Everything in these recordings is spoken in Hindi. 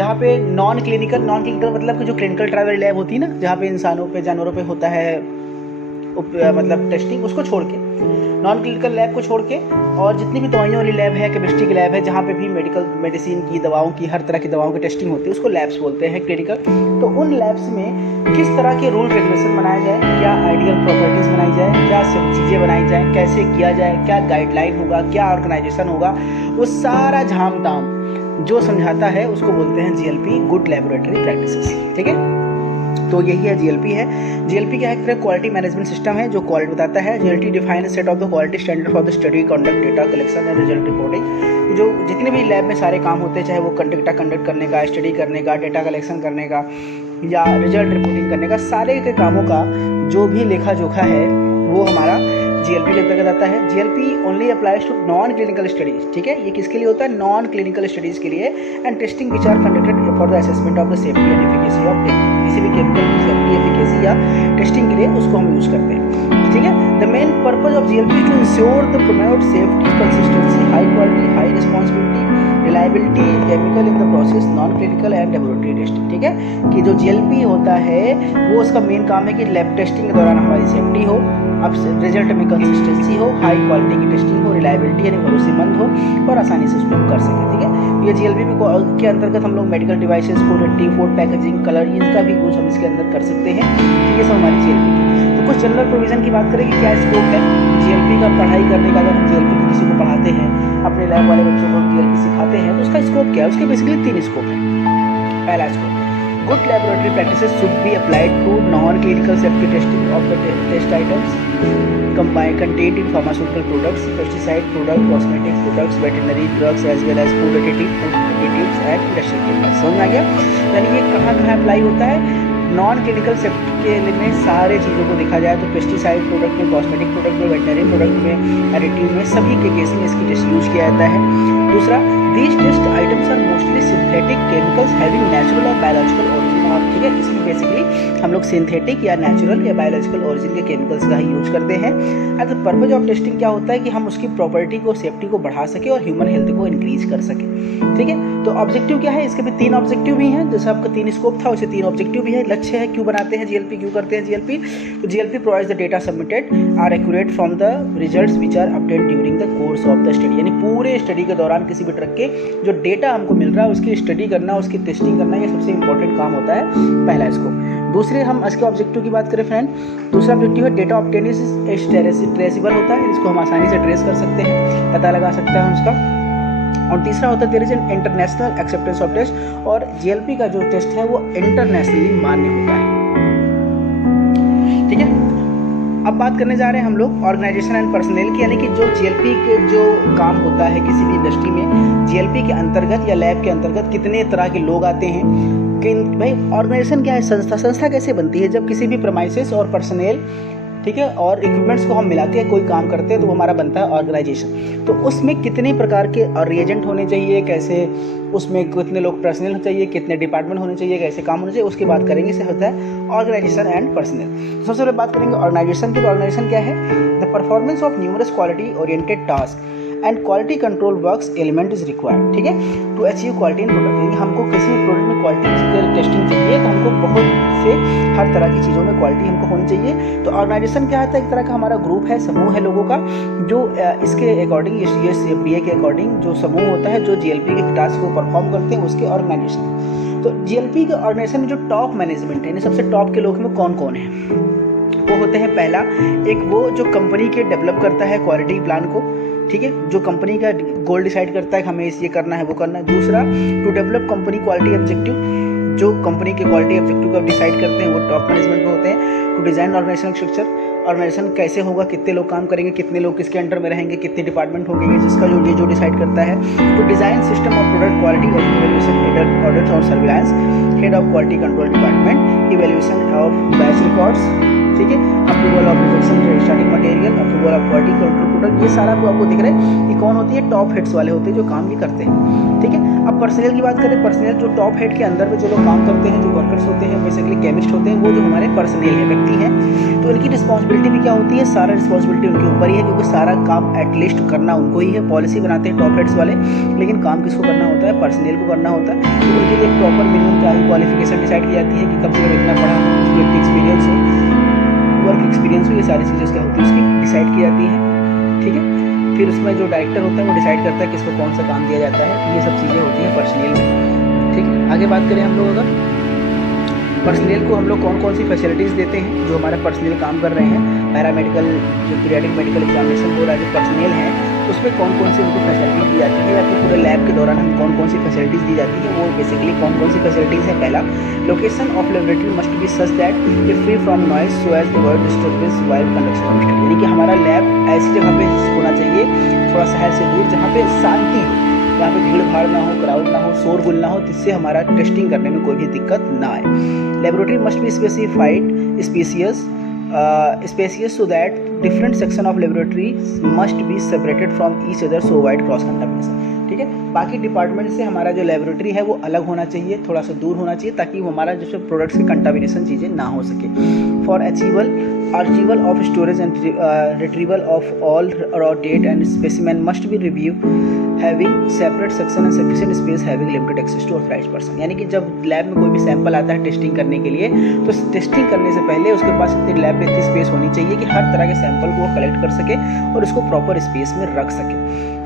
जहाँ पे नॉन क्लिनिकल मतलब कि जो क्लिनिकल ट्रायल लैब होती है ना, जहाँ पे इंसानों पे जानवरों पे होता है मतलब टेस्टिंग, उसको छोड़ के, नॉन क्लिनिकल लैब को छोड़ के, और जितनी भी दवाइयों वाली लैब है, केमिस्ट्री की लैब है, जहाँ पे भी मेडिसिन की, दवाओं की, हर तरह की दवाओं की टेस्टिंग होती है, उसको लैब्स बोलते हैं क्लिनिकल। तो उन लैब्स में किस तरह के रूल रेगुलेशन बनाए जाए, क्या आइडियल प्रॉपर्टीज़ बनाई जाए, क्या सब चीज़ें बनाई जाए, कैसे किया जाए, क्या गाइडलाइन होगा, क्या ऑर्गेनाइजेशन होगा, वो सारा झाम दाम जो समझाता है उसको बोलते हैं GLP, गुड लैबोरेटरी प्रैक्टिसेस। ठीक है, तो यही है GLP है। GLP क्या है, एक तरह क्वालिटी मैनेजमेंट सिस्टम है जो क्वालिटी बताता है। GLP define set of the quality standard for the study, conduct, data collection and result reporting. जो जितने भी लैब में सारे काम होते हैं, चाहे वो डेटा कंडक्ट करने का, स्टडी करने का, डेटा कलेक्शन करने का या रिजल्ट रिपोर्टिंग करने का, सारे के कामों का जो भी लेखा जोखा है वो हमारा GLP के अंतर्गत आता है। GLP only applies to non clinical studies. ठीक है, ये किसके लिए होता है, नॉन क्लिनिकल स्टडीज के लिए। And testing which are conducted for the assessment of the safety and efficacy of किसी भी केमिकल की सेफ्टी, एफिकेसी या टेस्टिंग के लिए उसको हम यूज करते हैं। ठीक है, the main purpose of GLP to ensure the promote safety, consistency, high quality, high responsibility, reliability, chemical in the process, non clinical and laboratory testing. ठीक है, कि जो GLP होता है वो उसका मेन काम है कि लैब टेस्टिंग के दौरान हमारी सेफ्टी हो, अब रिजल्ट में कंसिस्टेंसी हो, हाई क्वालिटी की टेस्टिंग हो, रिलायबिलिटी यानी भरोसेमंद हो और आसानी से उसमें हम कर सकें। ठीक है, ये GLP में के अंतर्गत हम लोग medical devices, food food packaging, colour, इनका भी यूज हम इसके अंदर कर सकते हैं। ये सब हमारी GLP की। तो कुछ जनरल प्रोविजन की बात करें कि क्या स्कोप है GLP का पढ़ाई करने का। अगर हम GLP को किसी को पढ़ाते हैं, अपने लैब वाले बच्चों को हम GLP सिखाते हैं, तो उसका स्कोप क्या है, उसके बेसिकली 3 स्कोप है। पहला scope, good laboratory practices should be applied to non-clinical safety testing of the test items contained in pharmaceutical products, pesticide products, cosmetic products, veterinary drugs as well as food additives and industrial chemicals। समझ में आ गया? यानी ये कहाँ अप्लाई होता है, नॉन क्लिनिकल सेफ्टी के लिए में सारे चीज़ों को देखा जाए तो पेस्टिसाइड प्रोडक्ट में, कॉस्मेटिक प्रोडक्ट में, वेटनरी प्रोडक्ट में, एडिटिव में, सभी के केस में इसकी टेस्ट यूज किया जाता है। दूसरा, these test items are mostly synthetic chemicals having natural और biological origin। ठीक है, इसमें बेसिकली हम लोग सिंथेटिक या नेचुरल या बायोलॉजिकल ओरिजिन के केमिकल्स का ही यूज करते हैं। And the purpose of testing क्या होता है कि हम उसकी प्रॉपर्टी को, सेफ्टी को बढ़ा सके और ह्यूमन हेल्थ को इंक्रीज कर सके। ठीक है, तो ऑब्जेक्टिव क्या है, इसके भी 3 ऑब्जेक्टिव भी हैं। जैसे आपका 3 स्कोप था, उसे 3 ऑब्जेक्टिव भी है। लक्ष्य है, क्यों बनाते हैं GLP, क्यों करते हैं GLP। तो GLP provides the data submitted are accurate from the results which are obtained during the course of the study. यानी पूरे स्टडी के दौरान किसी भी ड्रग के जो डेटा हमको मिल रहा है उसकी स्टडी करना, उसकी टेस्टिंग करना, ये सबसे इंपॉर्टेंट काम होता है, पहला स्कोप। दूसरे, हम इसके ऑब्जेक्टिव की बात करें फ्रेंड, दूसरा ऑब्जेक्टिव है डेटा ऑब्टेन इज ट्रेसेबल होता है, इसको हम आसानी से ट्रेस कर सकते हैं, पता लगा सकते हैं उसका। और तीसरा होता है there is an international acceptance of test, और GLP का जो टेस्ट है वो इंटरनेशनली मान्य होता है। ठीक है, अब बात करने जा रहे हैं हम लोग ऑर्गेनाइजेशन एंड पर्सनल की, यानी कि जो GLP के जो काम होता है किसी भी इंडस्ट्री में, GLP के अंतर्गत या लैब के अंतर्गत कितने तरह के लोग आते हैं। कि भाई ऑर्गेनाइजेशन क्या है, संस्था कैसे बनती है, जब किसी भी प्रेमाइसेस और पर्सनल, ठीक है, और इक्विपमेंट्स को हम मिला के कोई काम करते हैं तो हमारा बनता है ऑर्गेनाइजेशन। तो उसमें कितने प्रकार के रिएजेंट होने चाहिए, कैसे उसमें कितने लोग पर्सनल चाहिए, कितने डिपार्टमेंट होने चाहिए, कैसे काम होने चाहिए, उसकी बात करेंगे। इसे होता है ऑर्गेनाइजेशन एंड पर्सनल। सबसे पहले बात करेंगे ऑर्गेनाइजेशन की। ऑर्गेनाइजेशन क्या है, the performance of numerous quality oriented task and quality control works element is required. ठीक है, to achieve quality in product. यानी हमको किसी भी प्रोडक्ट में क्वालिटी टेस्टिंग चाहिए तो हमको बहुत से हर तरह की चीज़ों में क्वालिटी हमको होनी चाहिए। तो ऑर्गेनाइजेशन क्या होता है, एक तरह का हमारा ग्रुप है, समूह है लोगों का, जो इसके अकॉर्डिंग, ये CFDA के अकॉर्डिंग जो समूह होता है जो GLP के टास्क को परफॉर्म करते हैं, उसके ऑर्गेनाइजेशन। तो GLP के ऑर्गेनाइजेशन में जो टॉप मैनेजमेंट है, सबसे टॉप के लोग में कौन कौन है, वो होते हैं, पहला एक वो जो कंपनी के डेवलप करता है क्वालिटी प्लान को। ठीक है, जो कंपनी का गोल डिसाइड करता है कि हमें ये करना है, वो करना है। दूसरा, to develop company quality objective, जो कंपनी के क्वालिटी ऑब्जेक्टिव को डिसाइड करते हैं वो टॉप मैनेजमेंट में होते हैं। To design organisation structure, organisation कैसे होगा, कितने लोग काम करेंगे, कितने लोग किसके अंडर में रहेंगे, कितने डिपार्टमेंट होंगे, जिसका जो डिसाइड करता है। To design system of product quality evaluation, audit और surveillance, head of quality control department, evaluation of batch records, ठीक है। Approval of rejection starting material, approval of quality control product, ये सारा आपको दिख रहा है कि कौन होती है, टॉप हेड्स वाले होते हैं जो काम भी करते हैं, ठीक है। अब पर्सनल की बात करें, पर्सनल जो टॉप हेड के अंदर में जो लोग काम करते हैं, जो वर्कर्स होते हैं, बेसिकली केमिस्ट होते हैं, वो जो हमारे पर्सनल है, व्यक्ति हैं, तो इनकी रिस्पॉन्सिबिलिटी भी क्या होती है, सारा रिस्पॉन्सिबिलिटी उनके ऊपर ही है, क्योंकि सारा काम एटलीस्ट करना उनको ही है। पॉलिसी बनाते हैं टॉप हेड्स वाले, लेकिन काम किसको करना होता है, पर्सनल को करना होता है। तो उनके लिए प्रॉपर मिनिमम क्वालिफिकेशन डिसाइड की जाती है कि कम से कम इतना पढ़ा हो, उसको एक एक्सपीरियंस हो, वर्क एक्सपीरियंस हो, ये सारी चीज़ें क्या होती है उसकी डिसाइड की जाती है, ठीक है। फिर उसमें जो डायरेक्टर होता है वो डिसाइड करता है किसको कौन सा काम दिया जाता है, ये सब चीज़ें होती हैं पर्सनल में, ठीक है। आगे बात करें हम लोग, अगर पर्सनल को हम लोग कौन कौन सी फैसिलिटीज़ देते हैं जो हमारा पर्सनल काम कर रहे हैं, पैरामेडिकल जो पीरियडिक मेडिकल एग्जामिनेशन हो रहा है, जो पर्सनल हैं उसमें कौन कौन सी उनको फैसिलिटीज़ दी जाती है, या फिर पूरे लैब के दौरान हम कौन कौन सी फैसिलिटीज़ दी जाती है, वो बेसिकली कौन कौन सी फैसिलिटीज़ हैं। पहला, location of laboratory must be such that it free from noise so as to avoid disturbance while conduction of study, यानी कि हमारा लैब ऐसी जगह पे होना चाहिए, थोड़ा शहर से दूर, जहाँ पे शांति हो, जहाँ पे भीड़ भाड़ ना हो, क्राउड ना हो, शोरगुल ना हो, जिससे हमारा टेस्टिंग करने में कोई भी दिक्कत ना आए। Laboratory must be specified spacious so that different section of laboratory must be separated from each other so avoid cross contamination, ठीक है। बाकी डिपार्टमेंट से हमारा जो लेबोरेटरी है वो अलग होना चाहिए, थोड़ा सा दूर होना चाहिए, ताकि वो हमारा जो प्रोडक्ट्स की कंटामिनेशन चीज़ें ना हो सके। For archival of storage and retrieval of all raw data and specimen must be reviewed having separate section and sufficient space having limited access to authorized person, यानी कि जब लैब में कोई भी सैंपल आता है टेस्टिंग करने के लिए, तो टेस्टिंग करने से पहले उसके पास इतनी लैब में इतनी स्पेस होनी चाहिए कि हर तरह के सैंपल को वो कलेक्ट कर सके और उसको प्रॉपर स्पेस में रख सके,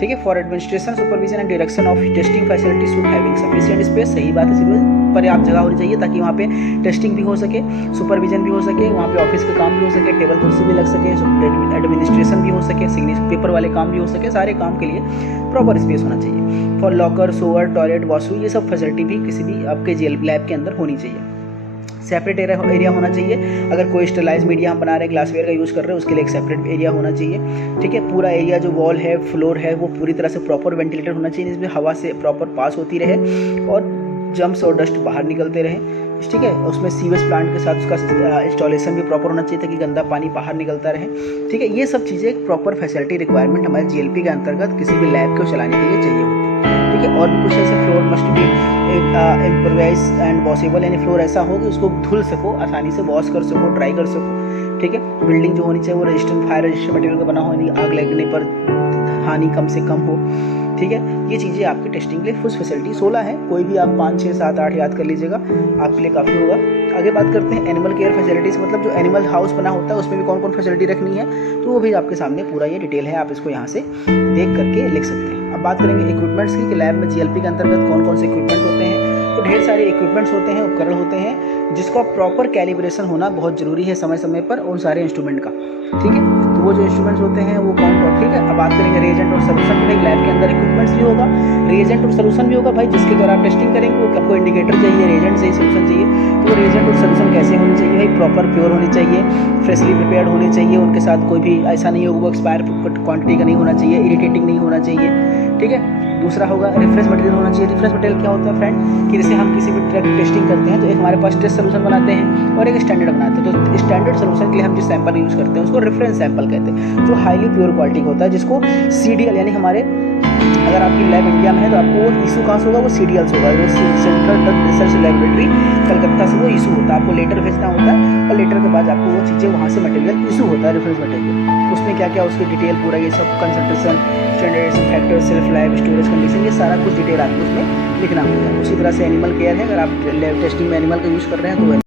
ठीक है। For administration supervision and direction of testing facility should having sufficient space, सही बात है, पर्याप्त जगह होनी चाहिए ताकि वहाँ पे टेस्टिंग भी हो सके, सुपरविजन भी हो सके, वहाँ पे ऑफिस का काम भी हो सके, टेबल कुर्सी भी लग सके, एडमिनिस्ट्रेशन भी हो सके, सिग्नेचर पेपर वाले काम भी हो सके, सारे काम के लिए प्रॉपर स्पेस होना चाहिए। For locker, shower, toilet, washroom, ये सब फैसिलिटी भी किसी भी आपके जेल लैब के अंदर होनी चाहिए। सेपरेट एरिया होना चाहिए, अगर कोई स्टरलाइज मीडिया हम बना रहे हैं, ग्लासवेयर का यूज़ कर रहे हैं, उसके लिए एक सेपरेट एरिया होना चाहिए, ठीक है। पूरा एरिया जो वॉल है, फ्लोर है, वो पूरी तरह से प्रॉपर वेंटिलेटर होना चाहिए, जिसमें हवा से प्रॉपर पास होती रहे और जम्स और डस्ट बाहर निकलते रहे, ठीक है। उसमें सीवेज प्लांट के साथ उसका इंस्टॉलेशन भी प्रॉपर होना चाहिए ताकि गंदा पानी बाहर निकलता रहे, ठीक है। ये सब चीज़ें प्रॉपर फैसिलिटी रिक्वायरमेंट हमारे जीएलपी के अंतर्गत किसी भी लैब को चलाने के लिए चाहिए होती है, ठीक है। और भी कुछ ऐसे floor must be improvise and washable, यानी फ्लोर ऐसा हो कि उसको धुल सको, आसानी से वॉश कर सको, ड्राई कर सको, ठीक है। बिल्डिंग जो होनी चाहिए वो रेजिस्टेंट फायर रेजिस्टेंट मटेरियल का बना हो, यानी आग लगने पर हानि कम से कम हो, ठीक है। ये चीज़ें आपकी टेस्टिंग के लिए फुल फैसिलिटी 16 है, कोई भी आप 5, 6, 7, 8 याद कर लीजिएगा, आपके लिए काफ़ी होगा। आगे बात करते हैं एनिमल केयर फैसिलिटीज़, मतलब जो एनिमल हाउस बना होता है उसमें भी कौन कौन फैसिलिटी रखनी है, तो वो भी आपके सामने पूरा ये डिटेल है, आप इसको यहाँ से देख करके लिख सकते हैं। अब बात करेंगे इक्विपमेंट्स की कि लैब में जीएलपी के अंतर्गत कौन कौन से इक्विपमेंट होते हैं, तो ढेर सारे इक्विपमेंट्स होते हैं, उपकरण होते हैं, जिसका प्रॉपर कैलिब्रेशन होना बहुत ज़रूरी है समय समय पर उन सारे इंस्ट्रूमेंट का, ठीक है। तो वो जो इंस्ट्रूमेंट्स होते हैं वो कौन कौन, ठीक है। अब बात करेंगे रिएजेंट और सोल्यूशन की, लैब के अंदर इक्विपमेंट्स भी होगा, रिएजेंट और सोल्यूशन भी होगा भाई, जिसके द्वारा आप टेस्टिंग करेंगे, वो आपको इंडिकेटर चाहिए, रिएजेंट चाहिए, सोल्यूशन चाहिए, तो रिएजेंट और सोल्यूशन कैसे होनी चाहिए भाई, प्रॉपर प्योर होनी चाहिए, फ्रेशली प्रिपेयर्ड होनी चाहिए, उनके साथ कोई भी ऐसा नहीं होगा, वो एक्सपायर क्वांटिटी का नहीं होना चाहिए, इरिटेटिंग नहीं होना चाहिए, ठीक है। दूसरा होगा रिफ्रेश मटेरियल होना चाहिए। रिफ्रेश मटेरियल क्या होता है फ्रेंड, कि जैसे हम किसी भी ड्रग की टेस्टिंग करते हैं तो एक हमारे पास टेस्ट सोल्यूशन बनाते हैं और एक स्टैंडर्ड बनाते हैं, तो स्टैंडर्ड सोल्यूशन के लिए हम जिस सैंपल यूज़ करते हैं उसको रेफरेंस सैंपल कहते हैं, जो हाईली प्योर क्वालिटी का होता है, जिसको CDL यानी हमारे अगर आपकी लैब इंडिया में है तो आपको वो इशू कहाँ से होगा, वो CDL से होगा, जो central drug research laboratory Calcutta से वो इशू होता है, आपको लेटर भेजना होता है और लेटर के बाद आपको वो चीज़ें वहाँ से मटेरियल इशू होता है, रेफरेंस मटेरियल, उसमें क्या क्या उसकी डिटेल पूरा ये सब concentration, standardisation factor, shelf life, storage condition, ये सारा कुछ डिटेल आपको उसमें लिखना होगा। उसी तरह से एनिमल केयर है, अगर आप लैब टेस्टिंग में एनिमल का यूज़ कर रहे हैं तो